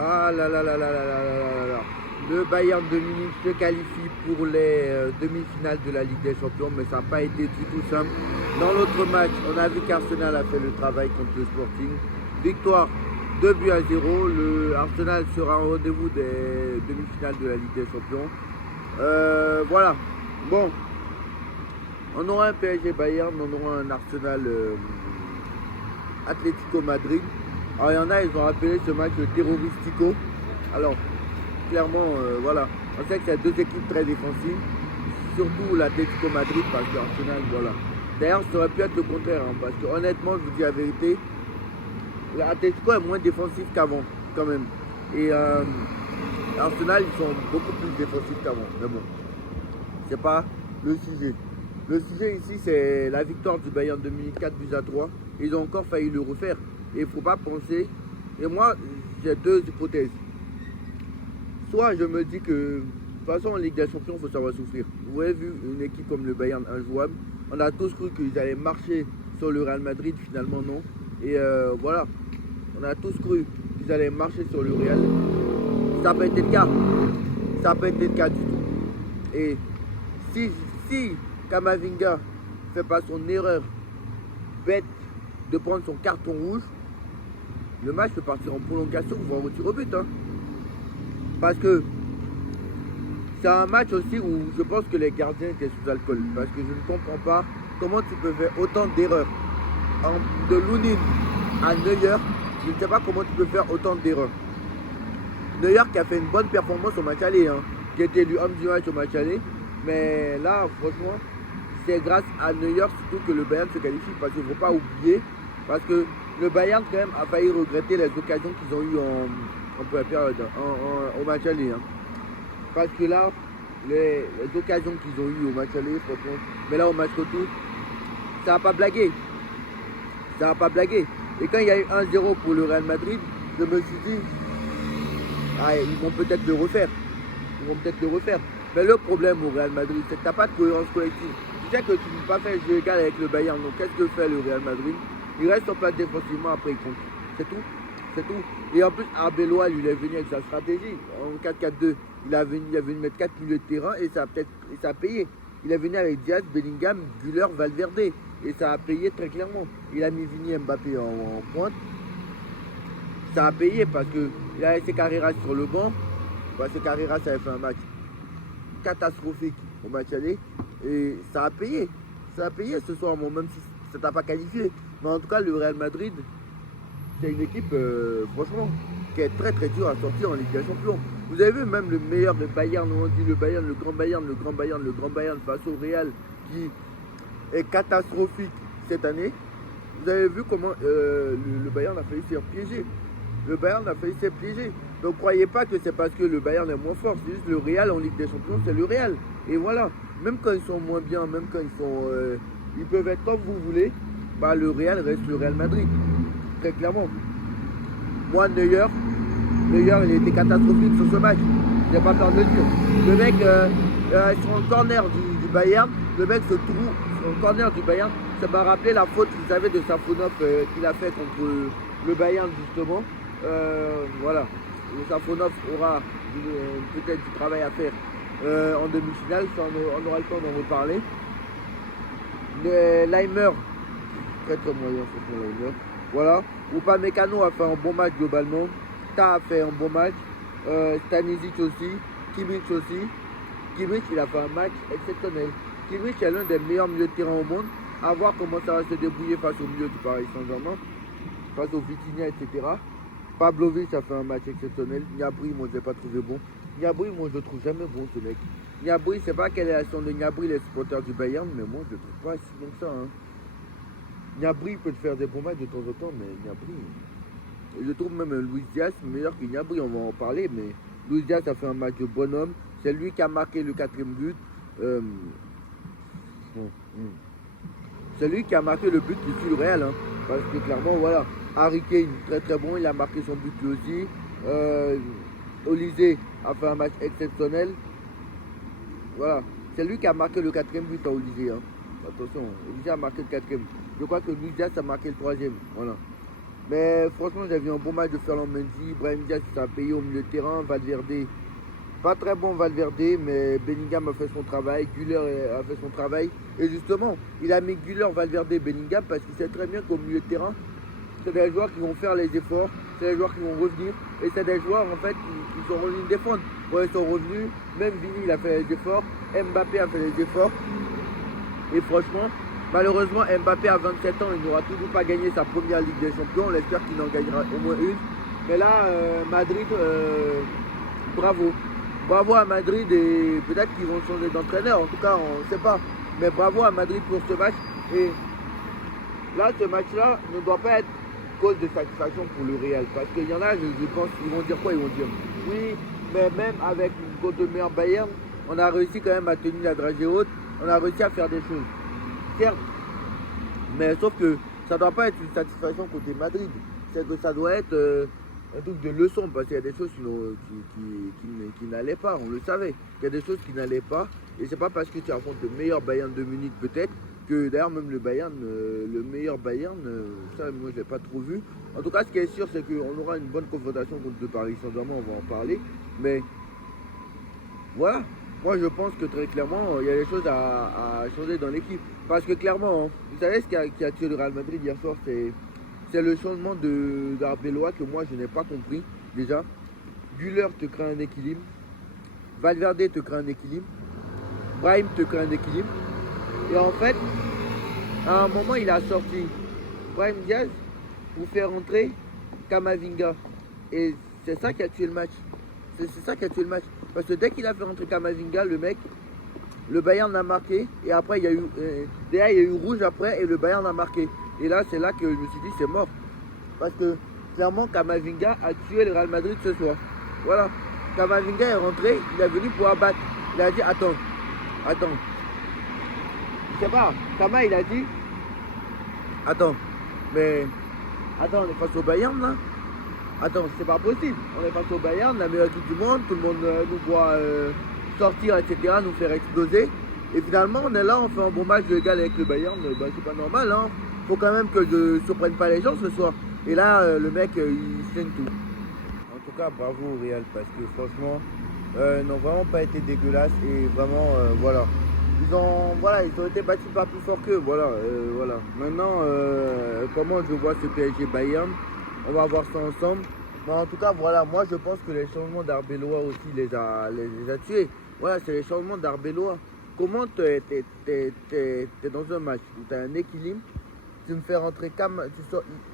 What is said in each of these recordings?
Ah là là là là là là là là là. Le Bayern de Munich se qualifie pour les demi-finales de la Ligue des Champions, mais ça n'a pas été du tout simple. Dans l'autre match, on a vu qu'Arsenal a fait le travail contre le Sporting. Victoire 2-0. Le Arsenal sera au rendez-vous des demi-finales de la Ligue des Champions. Voilà. Bon, on aura un PSG Bayern, on aura un Arsenal Atlético Madrid. Alors il y en a, ils ont appelé ce match le terroristico. Alors, clairement, voilà. On sait que c'est deux équipes très défensives, surtout l'Atlético Madrid, parce que Arsenal, voilà. D'ailleurs, ça aurait pu être le contraire, hein, parce que honnêtement, je vous dis la vérité, l'Atlético est moins défensif qu'avant, quand même. Et Arsenal, ils sont beaucoup plus défensifs qu'avant. Mais bon, c'est pas le sujet. Le sujet ici, c'est la victoire du Bayern de Munich 4-3. Ils ont encore failli le refaire. Et il ne faut pas penser. Et moi, j'ai deux hypothèses. Soit je me dis que, de toute façon, en Ligue des Champions, il faut savoir souffrir. Vous avez vu une équipe comme le Bayern injouable. On a tous cru qu'ils allaient marcher sur le Real Madrid, finalement non. Et voilà, on a tous cru qu'ils allaient marcher sur le Real. Ça n'a pas été le cas. Ça n'a pas été le cas du tout. Et si Kamavinga ne fait pas son erreur bête de prendre son carton rouge, le match peut partir en prolongation, voire au tir au but. Hein. Parce que c'est un match aussi où je pense que les gardiens étaient sous alcool. Parce que je ne comprends pas comment tu peux faire autant d'erreurs. De Lunin à Neuer, je ne sais pas comment tu peux faire autant d'erreurs. Neuer qui a fait une bonne performance au match aller, hein, qui a été élu homme du match au match aller. Mais là, franchement, c'est grâce à Neuer surtout que le Bayern se qualifie. Parce qu'il ne faut pas oublier, parce que le Bayern quand même a failli regretter les occasions qu'ils ont eues en première période, au match aller. Hein. Parce que là, les occasions qu'ils ont eues au match aller, franchement, mais là au match retour, ça n'a pas blagué. Ça n'a pas blagué. Et quand il y a eu 1-0 pour le Real Madrid, je me suis dit, ah, ils vont peut-être le refaire. Ils vont peut-être le refaire. Mais le problème au Real Madrid, c'est que tu n'as pas de cohérence collective. Tu sais que tu ne peux pas faire jeu égal avec le Bayern. Donc qu'est-ce que fait le Real Madrid? Il reste en place défensivement, après il compte. C'est tout. C'est tout. Et en plus, Arbeloa, lui, il est venu avec sa stratégie. En 4-4-2, il est venu mettre 4 milieux de terrain et ça a payé. Il est venu avec Diaz, Bellingham, Güler, Valverde. Et ça a payé très clairement. Il a mis Vini Mbappé en pointe. Ça a payé parce qu'il a laissé Carreras sur le banc. Parce que Carreras avait fait un match catastrophique au match aller. Et ça a payé. Ça a payé ce soir, bon, même si ça t'a pas qualifié. Mais en tout cas, le Real Madrid, c'est une équipe, franchement, qui est très très dure à sortir en Ligue des Champions. Vous avez vu même le meilleur de Bayern, on dit le Bayern, le grand Bayern, le grand Bayern, le grand Bayern face au Real, qui est catastrophique cette année. Vous avez vu comment le Bayern a failli se faire piéger. Le Bayern a failli se faire piéger. Donc croyez pas que c'est parce que le Bayern est moins fort, c'est juste le Real en Ligue des Champions, c'est le Real. Et voilà, même quand ils sont moins bien, même quand ils sont, ils peuvent être comme vous voulez, bah le Real reste le Real Madrid, très clairement. Moi, Neuer, il était catastrophique sur ce match. Je n'ai pas peur de le dire. Le mec, sur un corner du Bayern, le mec se trouve sur un corner du Bayern. Ça m'a rappelé la faute, vous savez, de Safonov qu'il a fait contre le Bayern, justement. Voilà. Le Safonov aura peut-être du travail à faire en demi-finale. Ça, on aura le temps d'en reparler. Leimer, très très moyen, franchement, Leimer. Voilà. Upamecano a fait un bon match globalement. Ta a fait un bon match. Stanisic aussi. Kimmich aussi. Kimmich, il a fait un match exceptionnel. Kimmich est l'un des meilleurs milieux de terrain au monde. À voir comment ça va se débrouiller face au milieu du Paris Saint-Germain. Face au Vitinha, etc. Pavlovic a fait un match exceptionnel. Gnabry, moi, je ne l'ai pas trouvé bon. Gnabry, moi, je le trouve jamais bon, ce mec. Gnabry, je ne sais pas quelle est la relation de Gnabry, les supporters du Bayern, mais moi, je ne le trouve pas si bon que ça. Hein. Gnabry peut te faire des bons matchs de temps en temps, mais Gnabry... Je trouve même Luis Diaz meilleur que Gnabry, on va en parler, mais Luis Diaz a fait un match de bonhomme. C'est lui qui a marqué le 4e but. C'est lui qui a marqué le but qui suit le Real. Hein, parce que clairement, voilà, Harry Kane, très très bon, il a marqué son but lui aussi. Olysée a fait un match exceptionnel. Voilà, c'est lui qui a marqué le 4e but à Olysée. Hein. Attention, Olysée a marqué le 4e. Je crois que Luis Diaz a marqué le 3e. Voilà. Mais franchement, j'ai vu un bon match de Ferland Mendy. Brahim Diaz s'est payé au milieu de terrain. Valverde, pas très bon Valverde, mais Bellingham a fait son travail. Güler a fait son travail. Et justement, il a mis Güler, Valverde, Bellingham parce qu'il sait très bien qu'au milieu de terrain, c'est des joueurs qui vont faire les efforts, c'est des joueurs qui vont revenir, et c'est des joueurs en fait qui sont revenus défendre. Ouais, ils sont revenus, même Vini il a fait les efforts, Mbappé a fait les efforts, et franchement, malheureusement Mbappé à 27 ans, il n'aura toujours pas gagné sa première Ligue des Champions, on espère qu'il en gagnera au moins une. Mais là, Madrid, bravo. Bravo à Madrid, et peut-être qu'ils vont changer d'entraîneur, en tout cas on ne sait pas. Mais bravo à Madrid pour ce match, et là, ce match-là ne doit pas être cause de satisfaction pour le Real. Parce qu'il y en a, je pense, ils vont dire quoi? Ils vont dire oui, mais même avec une contre de meilleur Bayern, on a réussi quand même à tenir la dragée haute, on a réussi à faire des choses. Certes, mais sauf que ça ne doit pas être une satisfaction côté Madrid. C'est que ça doit être un truc de leçon, parce qu'il y a des choses qui n'allaient pas, on le savait. Il y a des choses qui n'allaient pas, et c'est pas parce que tu affrontes le meilleur Bayern de Munich peut-être, que d'ailleurs même le Bayern, le meilleur Bayern, ça moi je l'ai pas trop vu. En tout cas ce qui est sûr c'est qu'on aura une bonne confrontation contre le Paris Saint-Germain, on va en parler. Mais voilà, moi je pense que très clairement il y a des choses à changer dans l'équipe. Parce que clairement, hein, vous savez ce qui a tué le Real Madrid hier soir, c'est le changement d'Arbeloa que moi je n'ai pas compris déjà. Güler te crée un équilibre, Valverde te crée un équilibre, Brahim te crée un équilibre. Et en fait, à un moment, il a sorti Brahim Diaz pour faire entrer Kamavinga. Et c'est ça qui a tué le match. C'est ça qui a tué le match. Parce que dès qu'il a fait rentrer Kamavinga, le mec, le Bayern a marqué. Et après, il y a eu, derrière, il y a eu rouge après et le Bayern a marqué. Et là, c'est là que je me suis dit, c'est mort. Parce que clairement, Kamavinga a tué le Real Madrid ce soir. Voilà. Kamavinga est rentré, il est venu pour abattre. Il a dit, attends. Je sais pas, Kama il a dit, attends, on est face au Bayern là. Attends, c'est pas possible. On est face au Bayern, la meilleure équipe du monde, tout le monde nous voit sortir, etc., nous faire exploser. Et finalement, on est là, on fait un bon match de égal avec le Bayern, c'est pas normal, hein. Faut quand même que je ne surprenne pas les gens ce soir. Et là, le mec, il saigne tout. En tout cas, bravo au Real, parce que franchement, n'ont vraiment pas été dégueulasses et vraiment, voilà. Ils ont été battus pas plus fort qu'eux, voilà. Maintenant, comment je vois ce PSG Bayern, on va voir ça ensemble. Mais en tout cas, voilà, moi je pense que les changements d'Arbeloa aussi les a tués. Voilà, c'est les changements d'Arbeloa. Comment tu es dans un match où tu as un équilibre, tu me fais rentrer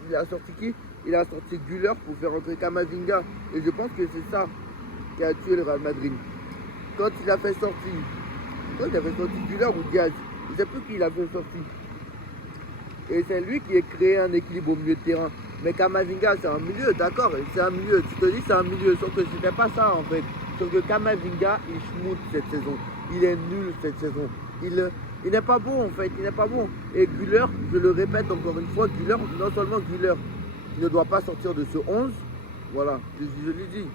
il a sorti qui? Il a sorti Güler pour faire rentrer Kamavinga. Et je pense que c'est ça qui a tué le Real Madrid. Quand il a fait sortir Güler ou Diaz, je ne sais plus qui il a fait sortir. Et c'est lui qui a créé un équilibre au milieu de terrain. Mais Kamavinga, c'est un milieu, d'accord, c'est un milieu. Tu te dis c'est un milieu, sauf que c'était pas ça en fait. Sauf que Kamavinga, il schmoute cette saison. Il est nul cette saison. Il n'est pas bon en fait, il n'est pas bon. Et Güler, je le répète encore une fois, Güler, non seulement Güler ne doit pas sortir de ce 11, voilà, je l'ai dit.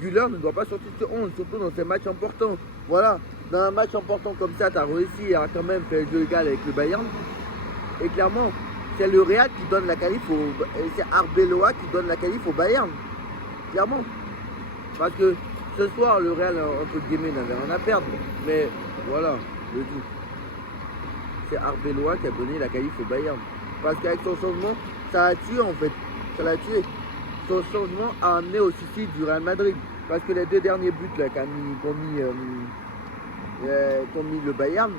Güler ne doit pas sortir de ce 11, surtout dans ces matchs importants. Voilà, dans un match important comme ça, tu as réussi à quand même faire le jeu égal avec le Bayern. Et clairement, c'est le Real qui donne la qualif c'est Arbeloa qui donne la qualif au Bayern. Clairement. Parce que ce soir, le Real, entre guillemets, n'avait rien à perdre. Mais voilà, je dis. C'est Arbeloa qui a donné la qualif au Bayern. Parce qu'avec son changement, ça a tué en fait. Ça l'a tué. Son changement a amené au suicide du Real Madrid. Parce que les deux derniers buts qu'ont mis le Bayern,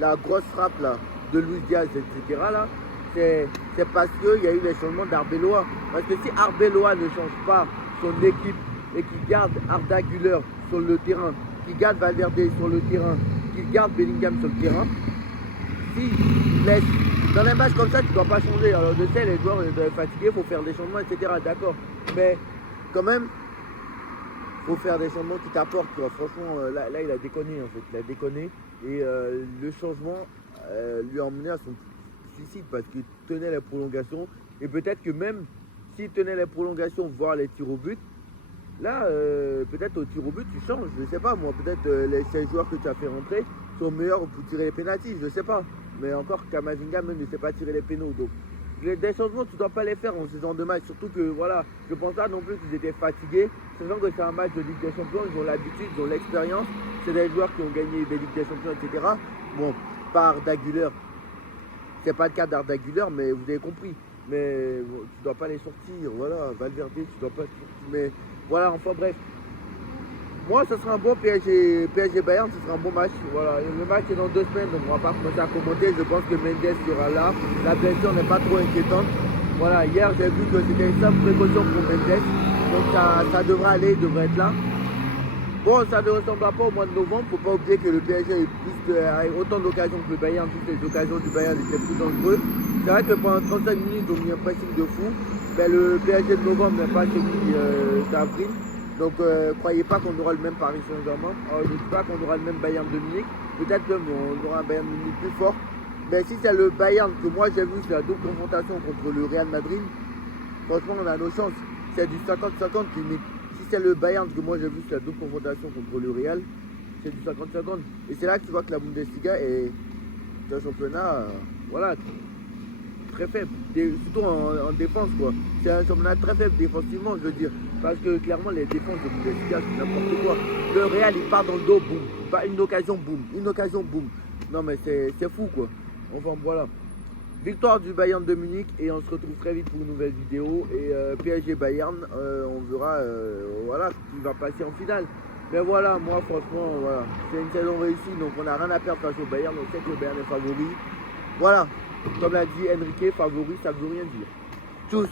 la grosse frappe là, de Luis Diaz, etc. là, c'est parce qu'il y a eu les changements d'Arbeloa. Parce que si Arbeloa ne change pas son équipe et qu'il garde Arda Güler sur le terrain, qu'il garde Valverde sur le terrain, qu'il garde Bellingham sur le terrain, s'il laisse dans les matchs comme ça, tu ne dois pas changer. Alors je sais, les joueurs doivent être fatigués, il faut faire des changements, etc. D'accord. Mais quand même, il faut faire des changements qui t'apportent. Franchement, là, il a déconné en fait. Il a déconné. Et le changement lui a emmené à son suicide parce qu'il tenait les prolongations. Et peut-être que même s'il tenait les prolongations, voire les tirs au but, là, peut-être au tir au but, tu changes. Je ne sais pas, moi. Peut-être ces joueurs que tu as fait rentrer sont meilleurs pour tirer les pénaltys. Je ne sais pas. Mais encore, Kamavinga même ne sait pas tirer les pénaux. Donc, des changements, tu ne dois pas les faire en ce genre de match. Surtout que, voilà, je pense pas non plus qu'ils étaient fatigués. Sachant que c'est un match de Ligue des Champions, ils ont l'habitude, ils ont l'expérience. C'est des joueurs qui ont gagné des Ligues des Champions, etc. Bon, par Daguiler, c'est pas le cas d'Arda Güler, mais vous avez compris. Mais bon, tu dois pas les sortir, voilà. Valverde, tu dois pas sortir. Mais voilà, enfin bref. Moi, ce sera un bon PSG Bayern, ce sera un bon match. Voilà, le match est dans 2 semaines, donc on va pas commencer à commenter. Je pense que Mendes sera là. La blessure n'est pas trop inquiétante. Voilà, hier j'ai vu que c'était une simple précaution pour Mendes. Donc ça devrait aller, il devrait être là. Bon, ça ne ressemblera pas au mois de novembre. Faut pas oublier que le PSG a autant d'occasions que le Bayern. Toutes les occasions du Bayern étaient plus dangereuses. C'est vrai que pendant 35 minutes, ils ont mis un pressing de fou. Mais le PSG de novembre n'est pas celui d'avril. Donc, croyez pas qu'on aura le même Paris Saint-Germain. Je ne dis pas qu'on aura le même Bayern de Munich. Peut-être qu'on aura un Bayern de Munich plus fort. Mais si c'est le Bayern que moi j'ai vu, c'est la double confrontation contre le Real Madrid, franchement, on a nos chances. C'est du 50-50 limite. Si c'est le Bayern que moi j'ai vu, c'est la double confrontation contre le Real, c'est du 50-50. Et c'est là que tu vois que la Bundesliga est un championnat, voilà, très faible, surtout en défense quoi. C'est un championnat très faible défensivement, je veux dire, parce que clairement les défenses de Bundesliga c'est n'importe quoi. Le Real il part dans le dos, boum, pas une occasion, boum. Non mais c'est fou quoi. Enfin voilà. Victoire du Bayern de Munich et on se retrouve très vite pour une nouvelle vidéo. Et PSG Bayern, on verra voilà, qui va passer en finale. Mais voilà, moi franchement, voilà, c'est une saison réussie, donc on n'a rien à perdre face au Bayern. On sait que le Bayern est favori. Voilà, comme l'a dit Enrique, favori, ça ne veut rien dire. Tchuss.